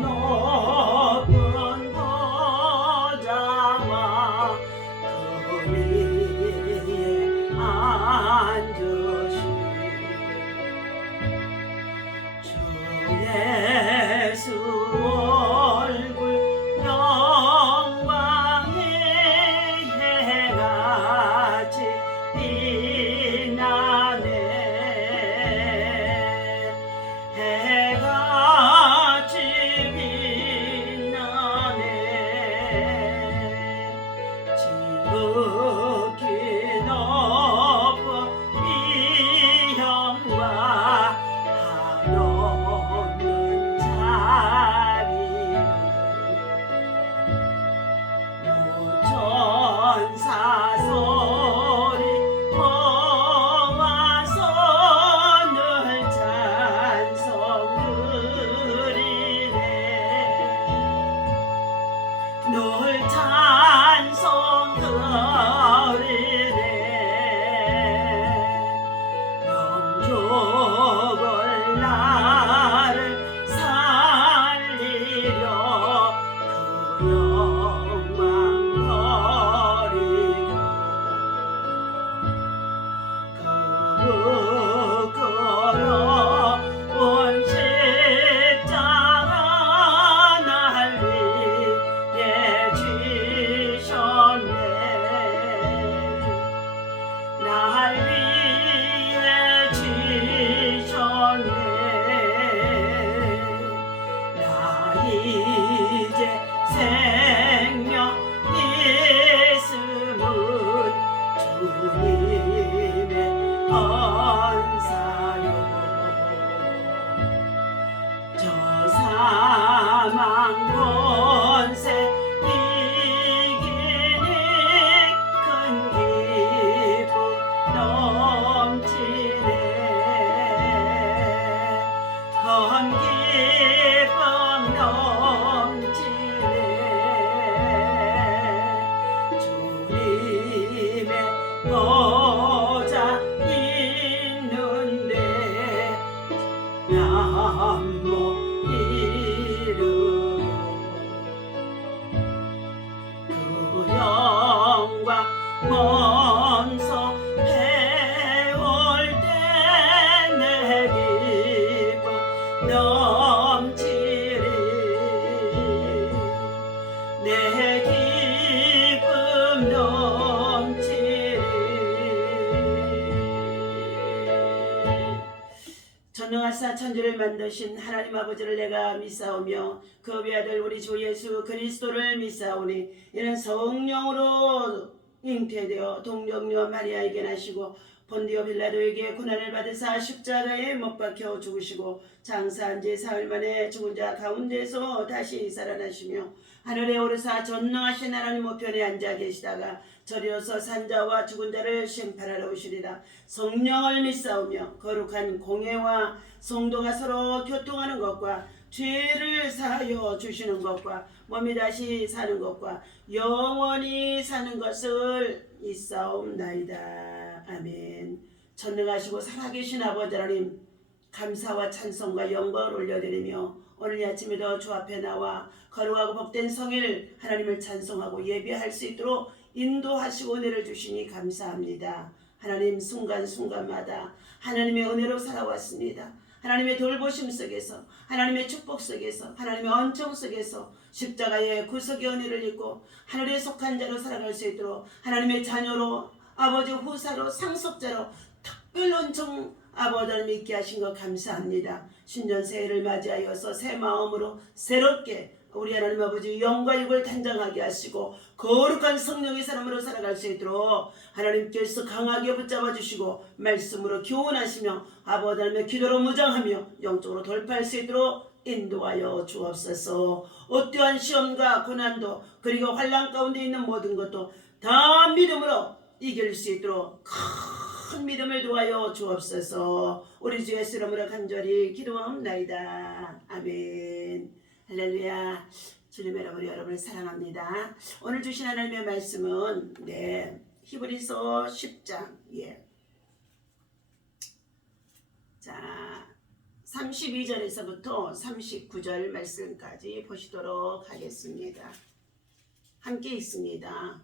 높은 보좌와 그 위에 앉으신 주 예수 얼굴 영광의 해같이 빛나네. 해같이 빛나네. 지극히 높은 위엄과 한없는 자비는 무천사 소리 모아서 늘 찬송 드리네. 늘 찬송 드리네. 영족을 나를 살리려 그 영광 버리고 그 부끄러운 십자가 날 위해 지셨네. 날 위해 지셨네. 나 이제 생명 있음은 주님의 언사요. 저 사망 권세 이기니 큰 기쁨 넘치네. 큰 기쁨 넘치네. 주님의 보좌 있는데 남모 이르고 그 영광 먼소 배울 때 내 기쁨 넘치리. 내 기쁨 넘치리. 전능하사 천지를 만드신 하나님 아버지를 내가 믿사오며 그 외아들 우리 주 예수 그리스도를 믿사오니 이는 성령으로 잉태되어 동정녀 마리아에게 나시고 본디오 빌라도에게 고난을 받으사 십자가에 못 박혀 죽으시고 장사한 지 사흘 만에 죽은 자 가운데서 다시 살아나시며 하늘에 오르사 전능하신 하나님 우편에 앉아 계시다가 저리어서 산자와 죽은 자를 심판하러 오시리라. 성령을 믿사오며 거룩한 공예와 성도가 서로 교통하는 것과 죄를 사하여 주시는 것과 몸이 다시 사는 것과 영원히 사는 것을 믿사옵나이다. 아멘. 전능하시고 살아계신 아버지 하나님, 감사와 찬송과 영광을 올려드리며 오늘 이 아침에도 주 앞에 나와 거룩하고 복된 성일 하나님을 찬송하고 예배할 수 있도록 인도하시고 은혜를 주시니 감사합니다. 하나님, 순간순간마다 하나님의 은혜로 살아왔습니다. 하나님의 돌보심 속에서, 하나님의 축복 속에서, 하나님의 언총 속에서 십자가의 구속의 은혜를 입고 하늘에 속한 자로 살아갈 수 있도록 하나님의 자녀로, 아버지 후사로, 상속자로 특별 언총 아버지 하나님 있게 하신 것 감사합니다. 신년 새해를 맞이하여서 새 마음으로 새롭게 우리 하나님 아버지 영과 육을 단장하게 하시고 거룩한 성령의 사람으로 살아갈 수 있도록 하나님께서 강하게 붙잡아 주시고 말씀으로 교훈하시며 아버지 하나님의 기도로 무장하며 영적으로 돌파할 수 있도록 인도하여 주옵소서. 어떠한 시험과 고난도 그리고 환난 가운데 있는 모든 것도 다 믿음으로 이길 수 있도록 큰 믿음을 도하여 주옵소서. 우리 주 예수 이름으로 간절히 기도하옵나이다. 아멘. 할렐루야. 주님의 이름으로 여러분을 사랑합니다. 오늘 주신 하나님의 말씀은 히브리서 10장 자 32절에서부터 39절 말씀까지 보시도록 하겠습니다. 함께 있습니다.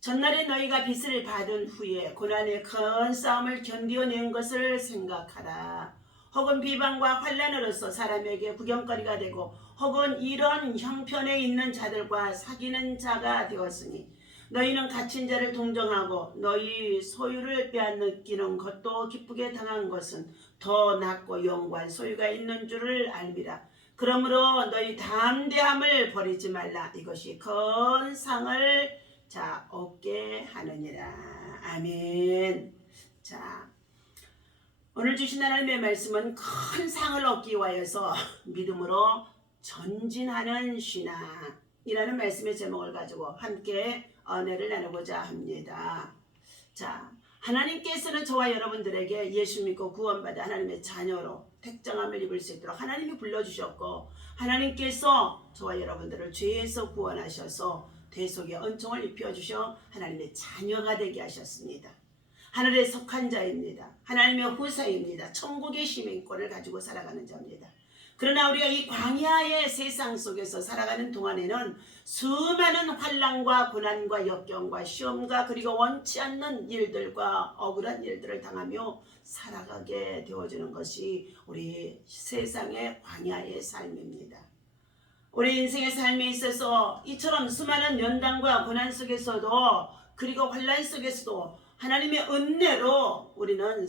전날에 너희가 빚을 받은 후에 고난의 큰 싸움을 견디어낸 것을 생각하라. 혹은 비방과 환난으로서 사람에게 구경거리가 되고 혹은 이런 형편에 있는 자들과 사귀는 자가 되었으니 너희는 갇힌 자를 동정하고 너희 소유를 빼앗기는 것도 기쁘게 당한 것은 더 낫고 영광 소유가 있는 줄을 알미라. 그러므로 너희 담대함을 버리지 말라. 이것이 큰 상을 얻게 하느니라. 아멘. 자, 오늘 주신 하나님의 말씀은 큰 상을 얻기 위하여서 믿음으로 전진하는 신앙이라는 말씀의 제목을 가지고 함께 은혜를 나누고자 합니다. 자, 하나님께서는 저와 여러분들에게 예수 믿고 구원받아 하나님의 자녀로 택정함을 입을 수 있도록 하나님이 불러주셨고, 하나님께서 저와 여러분들을 죄에서 구원하셔서 대속의 은총을 입혀주셔 하나님의 자녀가 되게 하셨습니다. 하늘에 속한 자입니다. 하나님의 후사입니다. 천국의 시민권을 가지고 살아가는 자입니다. 그러나 우리가 이 광야의 세상 속에서 살아가는 동안에는 수많은 환난과 고난과 역경과 시험과 그리고 원치 않는 일들과 억울한 일들을 당하며 살아가게 되어지는 것이 우리 세상의 광야의 삶입니다. 우리 인생의 삶에 있어서 이처럼 수많은 연단과 고난 속에서도 그리고 환난 속에서도 하나님의 은혜로 우리는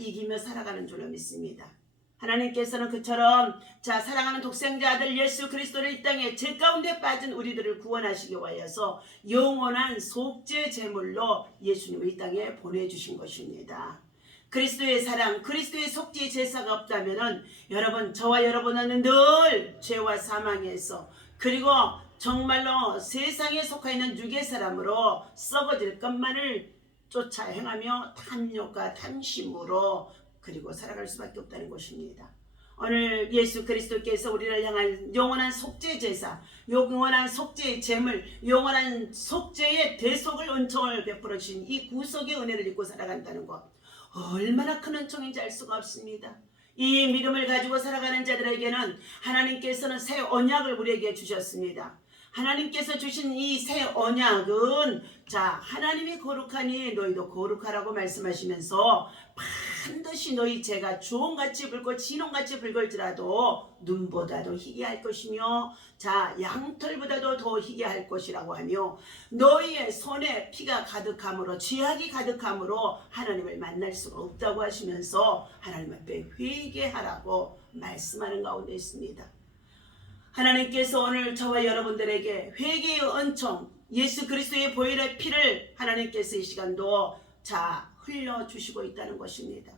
이기며 살아가는 줄로 믿습니다. 하나님께서는 그처럼 사랑하는 독생자 아들 예수 그리스도를 이 땅에 죄 가운데 빠진 우리들을 구원하시기 위하여서 영원한 속죄 제물로 예수님을 이 땅에 보내주신 것입니다. 그리스도의 사랑, 그리스도의 속죄 제사가 없다면 여러분, 저와 여러분은 늘 죄와 사망에서 그리고 정말로 세상에 속해 있는 육의 사람으로 썩어질 것만을 쫓아 행하며 탐욕과 탐심으로 그리고 살아갈 수밖에 없다는 것입니다. 오늘 예수 그리스도께서 우리를 향한 영원한 속죄 제사, 영원한 속죄의 제물, 영원한 속죄의 대속을 은총을 베풀어 주신 이 구속의 은혜를 입고 살아간다는 것, 얼마나 큰 은총인지 알 수가 없습니다. 이 믿음을 가지고 살아가는 자들에게는 하나님께서는 새 언약을 우리에게 주셨습니다. 하나님께서 주신 이 새 언약은 하나님이 거룩하니 너희도 거룩하라고 말씀하시면서 반드시 너희 죄가 주홍같이 붉고 진홍같이 붉을지라도 눈보다도 희게 할 것이며 양털보다도 더 희게 할 것이라고 하며 너희의 손에 피가 가득함으로 죄악이 가득함으로 하나님을 만날 수가 없다고 하시면서 하나님 앞에 회개하라고 말씀하는 가운데 있습니다. 하나님께서 오늘 저와 여러분들에게 회개의 은총, 예수 그리스도의 보혈의 피를 하나님께서 이 시간도 흘려주시고 있다는 것입니다.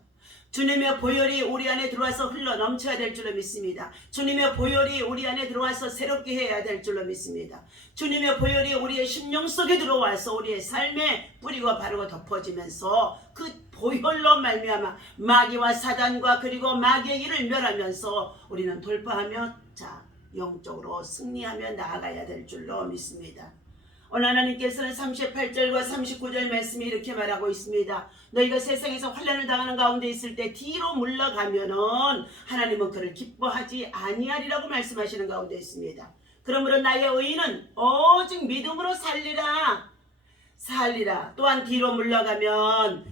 주님의 보혈이 우리 안에 들어와서 흘러 넘쳐야 될 줄로 믿습니다. 주님의 보혈이 우리 안에 들어와서 새롭게 해야 될 줄로 믿습니다. 주님의 보혈이 우리의 심령 속에 들어와서 우리의 삶에 뿌리고 바르고 덮어지면서 그 보혈로 말미암아 마귀와 사단과 그리고 마귀의 일을 멸하면서 우리는 돌파하며 영적으로 승리하며 나아가야 될 줄로 믿습니다. 오늘 하나님께서는 38절과 39절 말씀이 이렇게 말하고 있습니다. 너희가 세상에서 환난을 당하는 가운데 있을 때 뒤로 물러가면은 하나님은 그를 기뻐하지 아니하리라고 말씀하시는 가운데 있습니다. 그러므로 나의 의인은 오직 믿음으로 살리라. 또한 뒤로 물러가면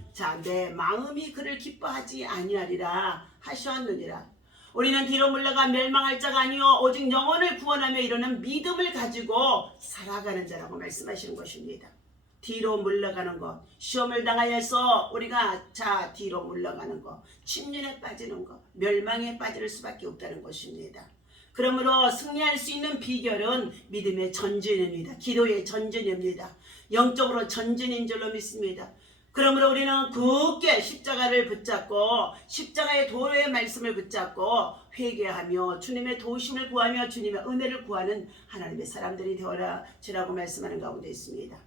내 마음이 그를 기뻐하지 아니하리라 하셨느니라. 우리는 뒤로 물러가 멸망할 자가 아니요 오직 영혼을 구원하며 이루는 믿음을 가지고 살아가는 자라고 말씀하시는 것입니다. 뒤로 물러가는 것, 시험을 당하여서 우리가 뒤로 물러가는 것, 침륜에 빠지는 것, 멸망에 빠질 수밖에 없다는 것입니다. 그러므로 승리할 수 있는 비결은 믿음의 전진입니다. 기도의 전진입니다. 영적으로 전진인 줄로 믿습니다. 그러므로 우리는 굳게 십자가를 붙잡고 십자가의 도의 말씀을 붙잡고 회개하며 주님의 도우심을 구하며 주님의 은혜를 구하는 하나님의 사람들이 되어라 주라고 말씀하는 가운데 있습니다.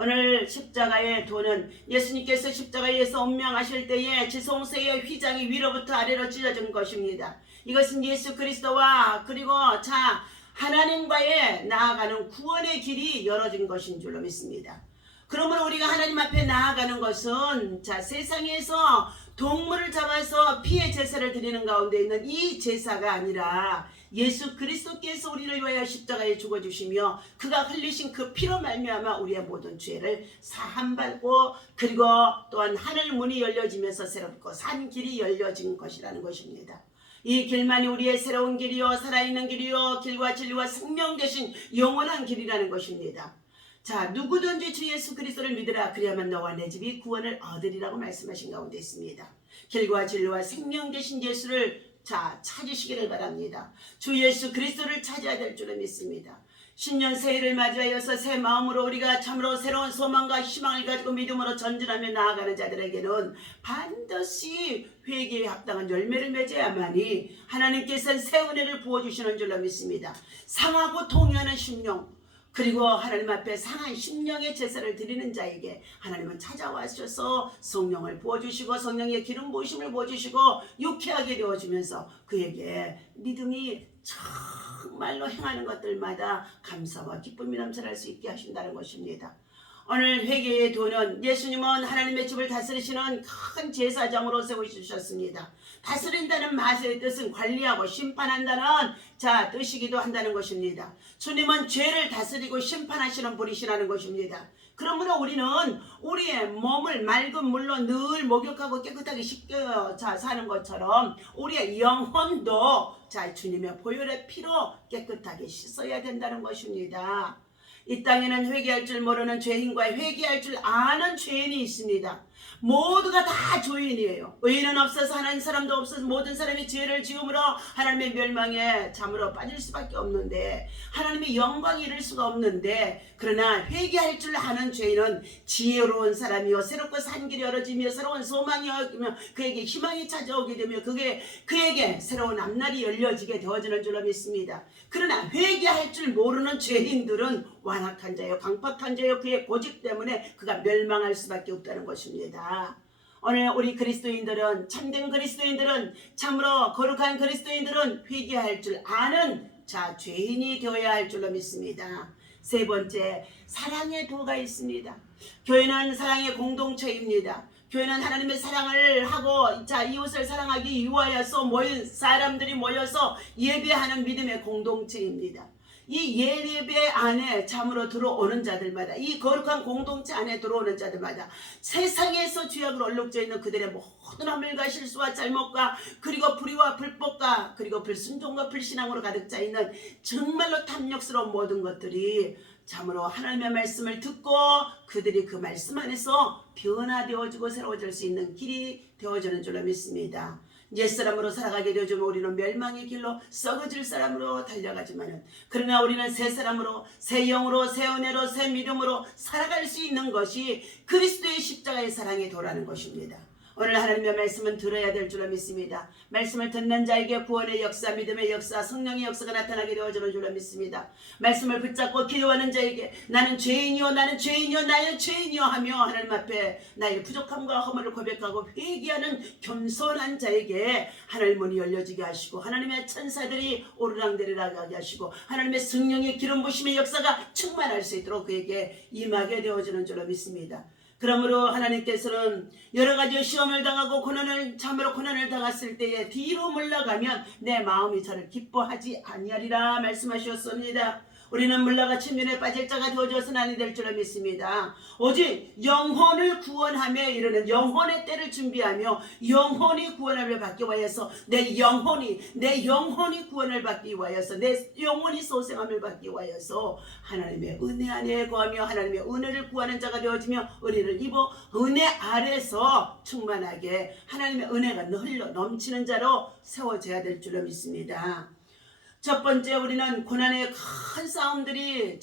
오늘 십자가의 도는 예수님께서 십자가에서 운명하실 때에 지성소의 휘장이 위로부터 아래로 찢어진 것입니다. 이것은 예수 그리스도와 그리고 하나님과의 나아가는 구원의 길이 열어진 것인 줄로 믿습니다. 그러므로 우리가 하나님 앞에 나아가는 것은 자 세상에서 동물을 잡아서 피의 제사를 드리는 가운데 있는 이 제사가 아니라 예수 그리스도께서 우리를 위하여 십자가에 죽어주시며 그가 흘리신 그 피로 말미암아 우리의 모든 죄를 사함받고 그리고 또한 하늘 문이 열려지면서 새롭고 산 길이 열려진 것이라는 것입니다. 이 길만이 우리의 새로운 길이요 살아있는 길이요 길과 진리와 생명 되신 영원한 길이라는 것입니다. 자 누구든지 주 예수 그리스도를 믿으라 그리하면 너와 내 집이 구원을 얻으리라고 말씀하신 가운데 있습니다. 길과 진리와 생명 되신 예수를 자 찾으시기를 바랍니다. 주 예수 그리스도를 찾아야 될 줄을 믿습니다. 신년 새해를 맞이하여서 새 마음으로 우리가 참으로 새로운 소망과 희망을 가지고 믿음으로 전진하며 나아가는 자들에게는 반드시 회개에 합당한 열매를 맺어야만이 하나님께서는 새 은혜를 부어주시는 줄로 믿습니다. 상하고 통회하는 심령 그리고 하나님 앞에 상한 심령의 제사를 드리는 자에게 하나님은 찾아와셔서 성령을 부어주시고 성령의 기름 부으심을 부어주시고 유쾌하게 되어주면서 그에게 믿음이 정말로 행하는 것들마다 감사와 기쁨이 넘쳐날 수 있게 하신다는 것입니다. 오늘 회개의 도는 예수님은 하나님의 집을 다스리시는 큰 제사장으로 세우셨습니다. 다스린다는 말의 뜻은 관리하고 심판한다는 자 뜻이기도 한다는 것입니다. 주님은 죄를 다스리고 심판하시는 분이시라는 것입니다. 그러므로 우리는 우리의 몸을 맑은 물로 늘 목욕하고 깨끗하게 씻겨 사는 것처럼 우리의 영혼도 자 주님의 보혈의 피로 깨끗하게 씻어야 된다는 것입니다. 이 땅에는 회개할 줄 모르는 죄인과 회개할 줄 아는 죄인이 있습니다. 모두가 다 죄인이에요. 의인은 없어서 하나님 사람도 없어서 모든 사람이 죄를 지음으로 하나님의 멸망에 잠으로 빠질 수밖에 없는데 하나님의 영광이 이를 수가 없는데 그러나 회개할 줄 아는 죄인은 지혜로운 사람이요 새롭고 산 길이 열어지며 새로운 소망이 열리며 그에게 희망이 찾아오게 되며 그에게 새로운 앞날이 열려지게 되어지는 줄로 믿습니다. 그러나 회개할 줄 모르는 죄인들은 완악한 자요 강팍한 자요 그의 고집 때문에 그가 멸망할 수밖에 없다는 것입니다. 오늘 우리 그리스도인들은 참된 그리스도인들은 참으로 거룩한 그리스도인들은 회개할 줄 아는 자 죄인이 되어야 할 줄로 믿습니다. 세 번째 사랑의 도가 있습니다. 교회는 사랑의 공동체입니다. 교회는 하나님의 사랑을 하고 자 이웃을 사랑하기 위하여서 모인 사람들이 모여서 예배하는 믿음의 공동체입니다. 이 예배 안에 참으로 들어오는 자들마다 이 거룩한 공동체 안에 들어오는 자들마다 세상에서 죄악으로 얼룩져 있는 그들의 모든 허물과 실수와 잘못과 그리고 불의와 불법과 그리고 불순종과 불신앙으로 가득 차 있는 정말로 탐욕스러운 모든 것들이 참으로 하나님의 말씀을 듣고 그들이 그 말씀 안에서 변화되어지고 새로워질 수 있는 길이 되어지는 줄로 믿습니다. 옛사람으로 살아가게 되어주면 우리는 멸망의 길로 썩어질 사람으로 달려가지만은 그러나 우리는 새 사람으로 새 영으로 새 은혜로 새 믿음으로 살아갈 수 있는 것이 그리스도의 십자가의 사랑의 도라는 것입니다. 오늘 하나님의 말씀은 들어야 될 줄로 믿습니다. 말씀을 듣는 자에게 구원의 역사, 믿음의 역사, 성령의 역사가 나타나게 되어지는 줄로 믿습니다. 말씀을 붙잡고 기도하는 자에게 나는 죄인이요 나는 죄인이요 나는 죄인이요 하며 하나님 앞에 나의 부족함과 허물을 고백하고 회개하는 겸손한 자에게 하늘 문이 열려지게 하시고 하나님의 천사들이 오르락내리락 하시고 하나님의 성령의 기름 부심의 역사가 충만할 수 있도록 그에게 임하게 되어지는 줄로 믿습니다. 그러므로 하나님께서는 여러 가지 시험을 당하고 참으로 고난을 당했을 때에 뒤로 물러가면 내 마음이 저를 기뻐하지 아니하리라 말씀하셨습니다. 우리는 물러가 침륜에 빠질 자가 되어져서는 아니 될 줄을 믿습니다. 오직 영혼을 구원하며 이르는 영혼의 때를 준비하며 영혼이 구원을 받기 위하여서 내 영혼이 구원을 받기 위하여서 내 영혼이 소생함을 받기 위하여서 하나님의 은혜 안에 거하며 하나님의 은혜를 구하는 자가 되어지며 은혜를 입어 은혜 아래서 충만하게 하나님의 은혜가 흘러 넘치는 자로 세워져야 될 줄을 믿습니다. 첫 번째 우리는 고난의 큰 싸움들이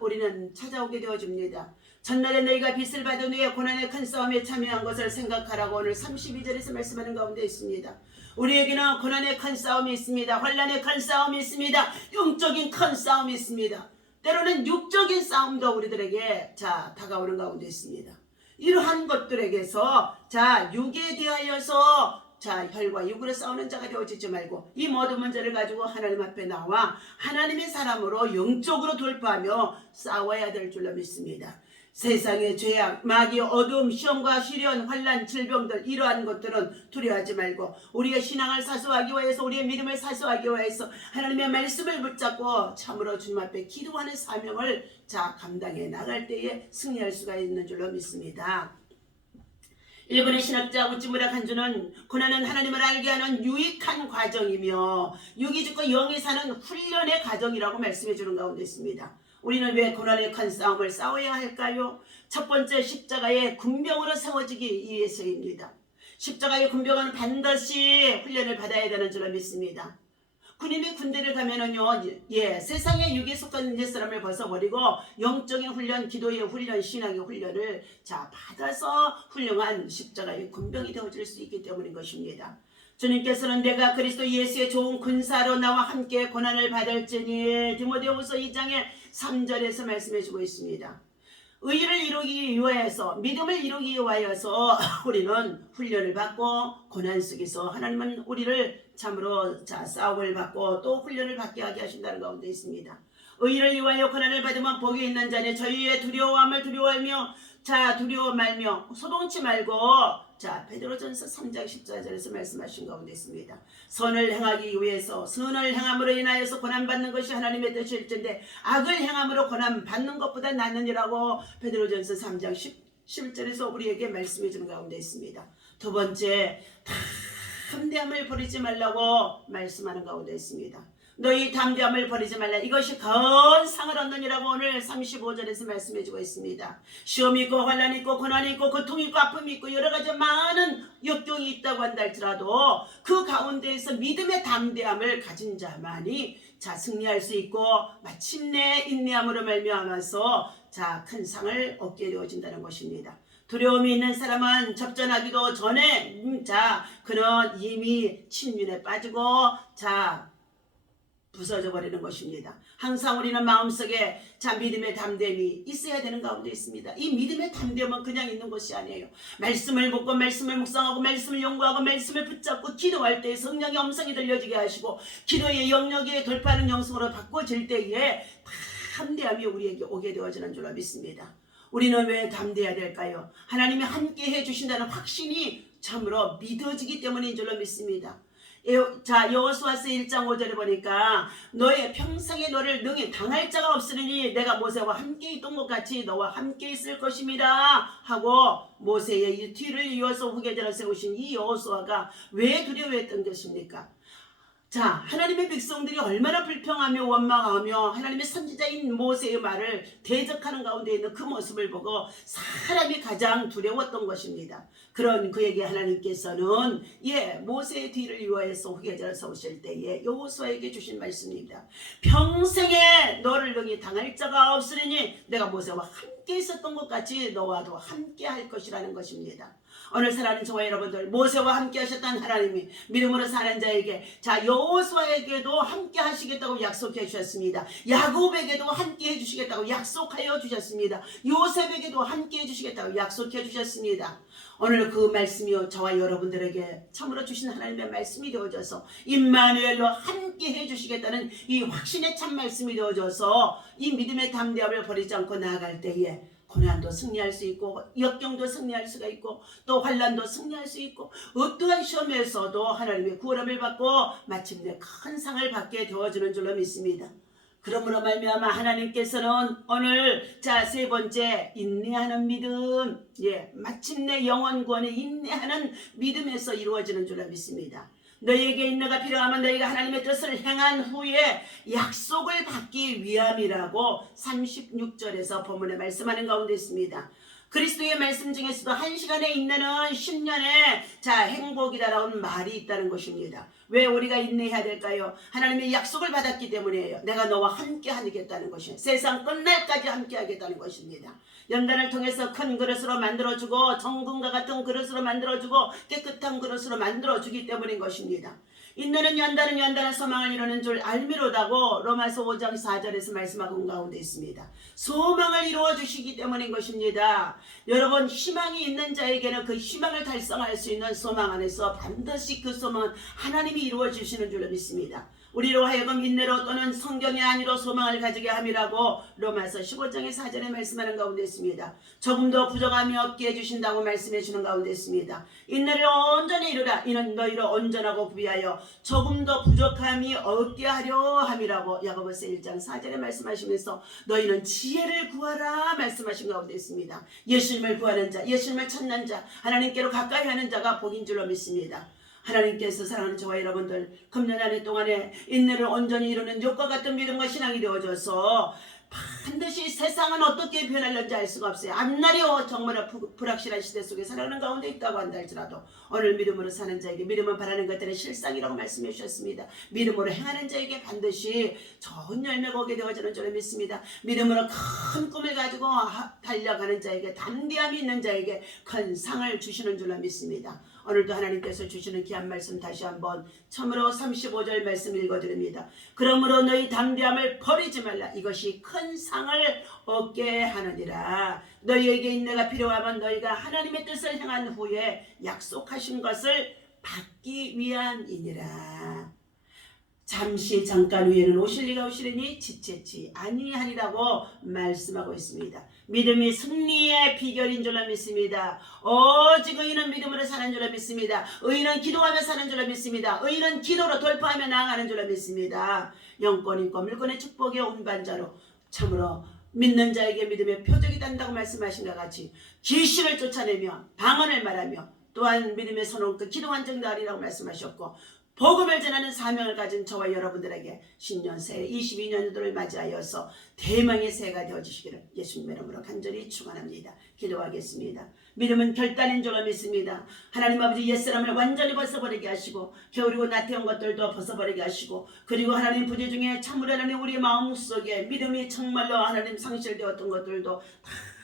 우리는 찾아오게 되어집니다. 전날에 너희가 빚을 받은 후에 고난의 큰 싸움에 참여한 것을 생각하라고 오늘 32절에서 말씀하는 가운데 있습니다. 우리에게는 고난의 큰 싸움이 있습니다. 환난의 큰 싸움이 있습니다. 영적인 큰 싸움이 있습니다. 때로는 육적인 싸움도 우리들에게 다가오는 가운데 있습니다. 이러한 것들에게서 육에 대하여서 혈과 육으로 싸우는 자가 되어지지 말고 이 모든 문제를 가지고 하나님 앞에 나와 하나님의 사람으로 영적으로 돌파하며 싸워야 될 줄로 믿습니다. 세상의 죄악, 마귀, 어둠, 시험과 시련, 환난, 질병들 이러한 것들은 두려워하지 말고 우리의 신앙을 사수하기 위해서 우리의 믿음을 사수하기 위해서 하나님의 말씀을 붙잡고 참으로 주님 앞에 기도하는 사명을 감당해 나갈 때에 승리할 수가 있는 줄로 믿습니다. 일본의 신학자 우찌무라 간주는 고난은 하나님을 알게 하는 유익한 과정이며 육이 죽고 영이 사는 훈련의 과정이라고 말씀해 주는 가운데 있습니다. 우리는 왜 고난의 큰 싸움을 싸워야 할까요? 첫 번째, 십자가의 군병으로 세워지기 위해서입니다. 십자가의 군병은 반드시 훈련을 받아야 되는 줄로 믿습니다. 군인이 군대를 가면은요, 세상의 육에 속한 옛사람을 벗어버리고 영적인 훈련, 기도의 훈련, 신앙의 훈련을 받아서 훌륭한 십자가의 군병이 되어질 수 있기 때문인 것입니다. 주님께서는 내가 그리스도 예수의 좋은 군사로 나와 함께 고난을 받을지니 디모데후서 2장의 3절에서 말씀해주고 있습니다. 의를 이루기 위하여서 믿음을 이루기 위하여서 우리는 훈련을 받고 고난 속에서 하나님은 우리를 참으로 싸움을 받고 또 훈련을 받게 하게 하신다는 가운데 있습니다. 의를 위하여 고난을 받으면 복이 있는 자니 저희의 두려움을 두려워하며 두려워 말며 소동치 말고 베드로전서 3장 14절에서 말씀하신 가운데 있습니다. 선을 행하기 위해서 선을 행함으로 인하여서 고난받는 것이 하나님의 뜻일진데 악을 행함으로 고난받는 것보다 낫느니라고 베드로전서 3장 11절에서 우리에게 말씀해 주는 가운데 있습니다. 두 번째, 담대함을 버리지 말라고 말씀하는 가운데 있습니다. 너희 담대함을 버리지 말라. 이것이 큰 상을 얻느니라고 오늘 35절에서 말씀해주고 있습니다. 시험이 있고 환난이 있고 고난이 있고 고통이 있고 아픔이 있고 여러 가지 많은 역경이 있다고 한다 할지라도 그 가운데에서 믿음의 담대함을 가진 자만이 승리할 수 있고 마침내 인내함으로 말미암아서 큰 상을 얻게 되어진다는 것입니다. 두려움이 있는 사람은 접전하기도 전에 그는 이미 침륜에 빠지고 부서져 버리는 것입니다. 항상 우리는 마음속에 믿음의 담대함이 있어야 되는 가운데 있습니다. 이 믿음의 담대함은 그냥 있는 것이 아니에요. 말씀을 묻고 말씀을 묵상하고 말씀을 연구하고 말씀을 붙잡고 기도할 때 성령의 음성이 들려지게 하시고 기도의 영역에 돌파하는 영성으로 바꿔질 때에 담대함이 우리에게 오게 되어지는 줄로 믿습니다. 우리는 왜 담대해야 될까요? 하나님이 함께 해주신다는 확신이 참으로 믿어지기 때문인 줄로 믿습니다. 여호수아서 1장 5절에 보니까 너의 평생에 너를 능히 당할 자가 없으니 내가 모세와 함께 있던 것 같이 너와 함께 있을 것입니다 하고 모세의 뒤를 이어서 후계자를 세우신 이 여호수아가 왜 두려워했던 것입니까? 하나님의 백성들이 얼마나 불평하며 원망하며 하나님의 선지자인 모세의 말을 대적하는 가운데 있는 그 모습을 보고 사람이 가장 두려웠던 것입니다. 그런 그에게 하나님께서는 모세의 뒤를 위하여서 후계자를 세우실 때에 여호수아에게 주신 말씀입니다. 평생에 너를 능히 당할 자가 없으리니 내가 모세와 함께 있었던 것 같이 너와도 함께 할 것이라는 것입니다. 오늘 사랑하는 저와 여러분들, 모세와 함께 하셨던 하나님이 믿음으로 사는 자에게 여호수아에게도 함께 하시겠다고 약속해 주셨습니다. 야곱에게도 함께 해주시겠다고 약속하여 주셨습니다. 요셉에게도 함께 해주시겠다고 약속해 주셨습니다. 오늘 그 말씀이 저와 여러분들에게 참으로 주신 하나님의 말씀이 되어져서 임마누엘로 함께 해주시겠다는 이 확신의 참 말씀이 되어져서 이 믿음의 담대함을 버리지 않고 나아갈 때에 고난도 승리할 수 있고 역경도 승리할 수가 있고 또 환난도 승리할 수 있고 어떠한 시험에서도 하나님의 구원함을 받고 마침내 큰 상을 받게 되어지는 줄로 믿습니다. 그러므로 말미암아 하나님께서는 오늘 세 번째 인내하는 믿음, 마침내 영원 구원의 인내하는 믿음에서 이루어지는 줄로 믿습니다. 너희에게 인내가 필요하면 너희가 하나님의 뜻을 행한 후에 약속을 받기 위함이라고 36절에서 본문에 말씀하는 가운데 있습니다. 그리스도의 말씀 중에서도 1시간의 인내는 10년의 행복이다라는 말이 있다는 것입니다. 왜 우리가 인내해야 될까요? 하나님의 약속을 받았기 때문이에요. 내가 너와 함께 하겠다는 것이에요. 세상 끝날까지 함께 하겠다는 것입니다. 연단을 통해서 큰 그릇으로 만들어주고 정금과 같은 그릇으로 만들어주고 깨끗한 그릇으로 만들어주기 때문인 것입니다. 인내는 연단은 소망을 이루는 줄 알미로다고 로마서 5장 4절에서 말씀하고 가운데 있습니다. 소망을 이루어 주시기 때문인 것입니다. 여러분, 희망이 있는 자에게는 그 희망을 달성할 수 있는 소망 안에서 반드시 그 소망은 하나님이 이루어 주시는 줄로 믿습니다. 우리로 하여금 인내로 또는 성경이 아니로 소망을 가지게 함이라고 로마서 15장의 4절에 말씀하는 가운데 있습니다. 조금도 부족함이 없게 해주신다고 말씀해 주는 가운데 있습니다. 인내를 온전히 이루라. 이는 너희를 온전하고 부비하여 조금도 부족함이 없게 하려 함이라고 야고보서 1장 4절에 말씀하시면서 너희는 지혜를 구하라 말씀하신 가운데 있습니다. 예수님을 구하는 자, 예수님을 찾는 자, 하나님께로 가까이 하는 자가 복인 줄로 믿습니다. 하나님께서 사랑하는 저와 여러분들 금년 한 해 동안에 인내를 온전히 이루는 욕과 같은 믿음과 신앙이 되어져서 반드시 세상은 어떻게 변할는지 알 수가 없어요. 앞날이 정말 불확실한 시대 속에 살아가는 가운데 있다고 한다 할지라도 오늘 믿음으로 사는 자에게 믿음은 바라는 것들의 실상이라고 말씀해 주셨습니다. 믿음으로 행하는 자에게 반드시 좋은 열매가 오게 되어지는 줄을 믿습니다. 믿음으로 큰 꿈을 가지고 달려가는 자에게 담대함이 있는 자에게 큰 상을 주시는 줄로 믿습니다. 오늘도 하나님께서 주시는 귀한 말씀 다시 한번 참으로 35절 말씀 읽어드립니다. 그러므로 너희 담대함을 버리지 말라. 이것이 큰 상을 얻게 하느니라. 너희에게 인내가 필요하면 너희가 하나님의 뜻을 행한 후에 약속하신 것을 받기 위함이니라. 잠시 잠깐 후에는 오실 이가 오시리니 지체치 아니하니라고 말씀하고 있습니다. 믿음이 승리의 비결인 줄로 믿습니다. 오직 의인은 믿음으로 사는 줄로 믿습니다. 의인은 기도하며 사는 줄로 믿습니다. 의인은 기도로 돌파하며 나아가는 줄로 믿습니다. 영권 인권 물권의 축복의 운반자로 참으로 믿는 자에게 믿음의 표적이 된다고 말씀하신 것 같이 귀신을 쫓아내며 방언을 말하며 또한 믿음의 선언 기도한 정답이라고 말씀하셨고 복음을 전하는 사명을 가진 저와 여러분들에게 신년 새해 22년도를 맞이하여서 대망의 새해가 되어주시기를 예수님의 이름으로 간절히 축원합니다. 기도하겠습니다. 믿음은 결단인 줄로 믿습니다. 하나님 아버지 옛사람을 완전히 벗어버리게 하시고 게으르고 나태한 것들도 벗어버리게 하시고 그리고 하나님 부재 중에 참으로 하나님 우리 마음속에 믿음이 정말로 하나님 상실되었던 것들도 다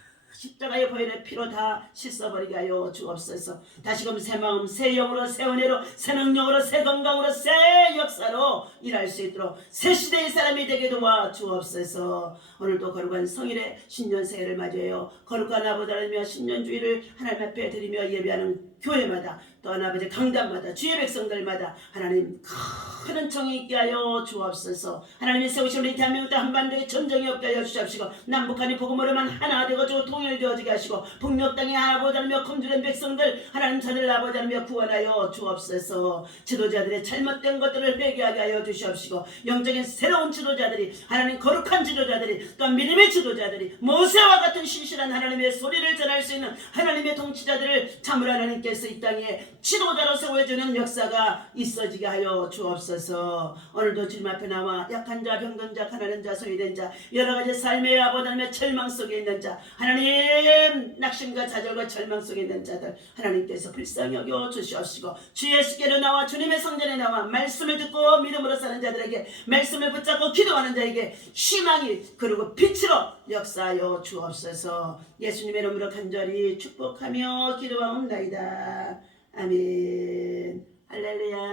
십자가의 보혈의 피로 다 씻어버리게 하여 주옵소서. 다시금 새 마음, 새 영으로, 새 은혜로, 새 능력으로, 새 건강으로, 새 역사로 일할 수 있도록 새 시대의 사람이 되게 도와 주옵소서. 오늘도 거룩한 성일의 신년 새해를 맞이하여 거룩한 아버지 하나님의 신년주의를 하나님 앞에 드리며 예배하는 교회마다 또 아버지 강단마다 주의 백성들마다 하나님 큰 은총이 있게 하여 주옵소서. 하나님이 세우신 우리 대한민국 한반도에 전쟁이 없게 하여 주옵시고 남북한이 복음으로만 하나 되어지고 통일되어지게 하시고 북녘 땅에 아버지 하나며 검주된 백성들 하나님 자들 아버지 하나며 구원하여 주옵소서. 지도자들의 잘못된 것들을 회개하게 하여 주시옵시고 영적인 새로운 지도자들이 하나님 거룩한 지도자들이 또 믿음의 지도자들이 모세와 같은 신실한 하나님의 소리를 전할 수 있는 하나님의 통치자들을 참으로 하나님께서 이 땅에 지도자로 세워주는 역사가 있어지게 하여 주옵소서. 오늘도 주님 앞에 나와 약한 자, 병든 자, 가난한 자, 소외된 자, 여러 가지 삶의 아버지의 절망 속에 있는 자, 하나님 낙심과 좌절과 절망 속에 있는 자들 하나님께서 불쌍히 여겨 주시옵시고 주 예수께로 나와 주님의 성전에 나와 말씀을 듣고 믿음으로 사는 자들에게 말씀을 붙잡고 기도하는 자에게 희망이 그리고 빛으로 역사하여 주옵소서. 예수님의 이름으로 간절히 축복하며 기도하옵나이다. 아멘. 할렐루야.